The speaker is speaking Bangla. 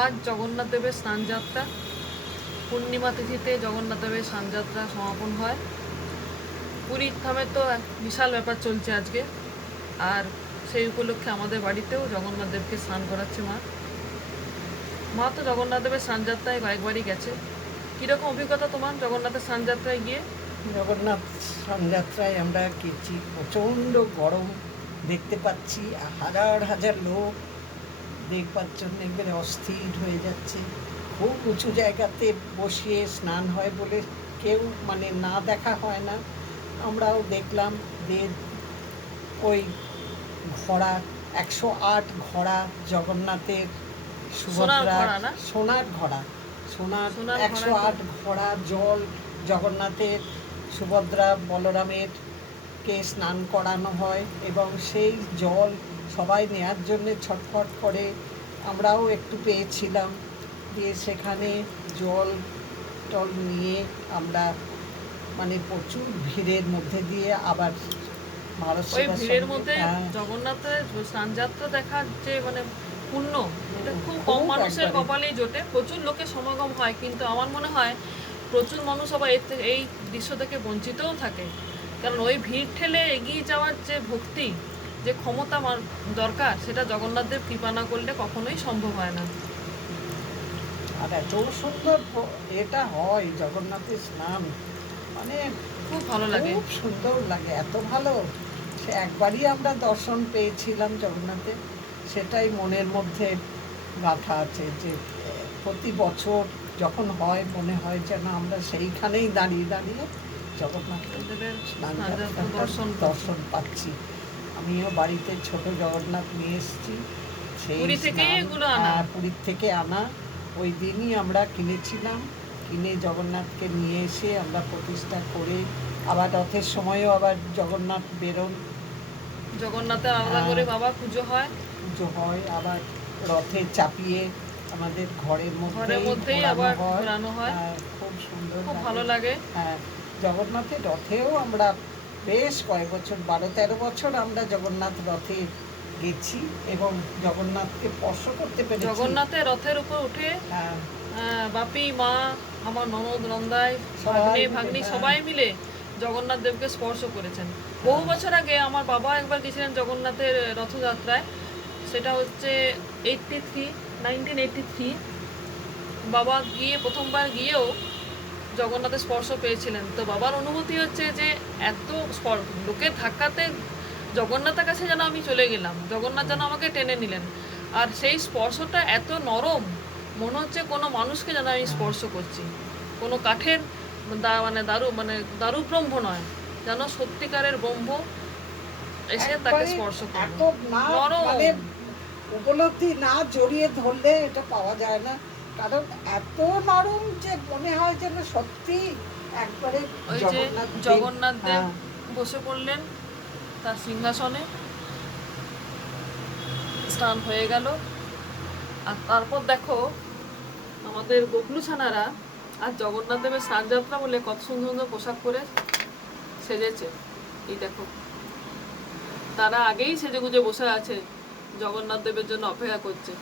আজ জগন্নাথ দেবের স্নানযাত্রা। পূর্ণিমা তিথিতে জগন্নাথ দেবের স্নানযাত্রা সমাপন হয়। পুরীর ধামে তো বিশাল ব্যাপার চলছে আজকে, আর সেই উপলক্ষে আমাদের বাড়িতেও জগন্নাথ দেবকে স্নান করাচ্ছে মা তো জগন্নাথ দেবের স্নানযাত্রায় কয়েকবারই গেছে। কীরকম অভিজ্ঞতা তোমার জগন্নাথের স্নানযাত্রায় গিয়ে? জগন্নাথ স্নানযাত্রায় আমরা গেছি, প্রচণ্ড গরম, দেখতে পাচ্ছি হাজার হাজার লোক দেখবার জন্য এবারে অস্থির হয়ে যাচ্ছে। খুব উঁচু জায়গাতে বসিয়ে স্নান হয় বলে কেউ না দেখা হয় না। আমরাও দেখলাম ওই ঘোড়া 108 ঘোড়া জগন্নাথের, সুভদ্রা সোনার ঘোড়া, সোনার 108 ঘোড়া জল জগন্নাথের, সুভদ্রা বলরামের কে স্নান করানো হয় এবং সেই জল সবাই নেয়ার জন্য ছটফট করে। আমরাও একটু পেয়েছিলাম, দিয়ে সেখানে জল টল নিয়ে আমরা প্রচুর ভিড়ের মধ্যে দিয়ে আবার ওই ভিড়ের মধ্যে জগন্নাথের স্নানযাত্রা দেখার যে পুণ্য, এটা খুব কম মানুষের কপালেই জোটে। প্রচুর লোকের সমাগম হয়, কিন্তু আমার মনে হয় প্রচুর মানুষ আবার এই দৃশ্য থেকে বঞ্চিতও থাকে। কারণ ওই ভিড় ঠেলে এগিয়ে যাওয়ার যে ভক্তি, যে ক্ষমতা দরকার, সেটা জগন্নাথ দেব কৃপা না করলে কখনোই সম্ভব হয় না। আর এত সুন্দর এটা হয় জগন্নাথের স্নান, খুব ভালো লাগে, খুব সুন্দর লাগে, এত ভালো। সে একবারই আমরা দর্শন পেয়েছিলাম জগন্নাথের, সেটাই মনের মধ্যে গাঁথা আছে যে প্রতি বছর যখন হয় মনে হয় যেন আমরা সেইখানেই দাঁড়িয়ে দাঁড়িয়ে জগন্নাথের দর্শন পাচ্ছি। আমিও বাড়িতে ছোট জগন্নাথ নিয়ে এসেছি, সেই পুরীর থেকে আনা। ওই দিনই আমরা কিনেছিলাম, কিনে জগন্নাথকে নিয়ে এসে আমরা প্রতিষ্ঠা করে আবার রথের সময়ও আবার জগন্নাথ বেরোন, জগন্নাথের আলাদা করে বাবা পুজো হয়, আবার রথে চাপিয়ে আমাদের ঘরের মধ্যেই আবার ঘোরানো হয়। খুব সুন্দর, খুব ভালো লাগে। হ্যাঁ, জগন্নাথের রথেও আমরা বেশ কয়েক বছর, 12-13 বছর আমরা জগন্নাথ রথে গেছি এবং জগন্নাথকে স্পর্শ করতে পেরেছি। জগন্নাথের রথের উপর উঠে বাপি, মা, আমার ননদ, নন্দাই, ভাগ্নে, ভাগ্নি সবাই মিলে জগন্নাথ দেবকে স্পর্শ করেছেন। বহু বছর আগে আমার বাবা একবার গেছিলেন জগন্নাথের রথযাত্রায়, সেটা হচ্ছে 1983। বাবা গিয়ে প্রথমবার গিয়েও জগন্নাথের স্পর্শ পেয়েছিলেন। তো বাবার অনুভূতি হচ্ছে যে এত লোকের ধাক্কাতে জগন্নাথের কাছে যেন আমি চলে গেলাম, জগন্নাথ যেন আমাকে টেনে নিলেন। আর সেই স্পর্শটা এত নরম, মনে হচ্ছে কোনো মানুষকে যেন আমি স্পর্শ করছি, কোনো কাঠের দারু ব্রহ্ম নয়, যেন সত্যিকারের ব্রহ্ম এসে তাকে স্পর্শ করে। উপলব্ধি না জড়িয়ে ধরলে এটা পাওয়া যায় না, কারণ এত নরম যে মনে হয় যেন সত্যি একবারে জগন্নাথ দেব বসে পড়লেন তার সিংহাসনে, স্নান হয়ে গেল। আর তারপর দেখো আমাদের গোপলু ছানারা আর জগন্নাথ দেবের স্নানযাত্রা বলে কত সুন্দর সুন্দর পোশাক পরে সেজেছে। এই দেখো, তারা আগেই সেজে গুজে বসে আছে, জগন্নাথ দেবের জন্য অপেক্ষা করছে।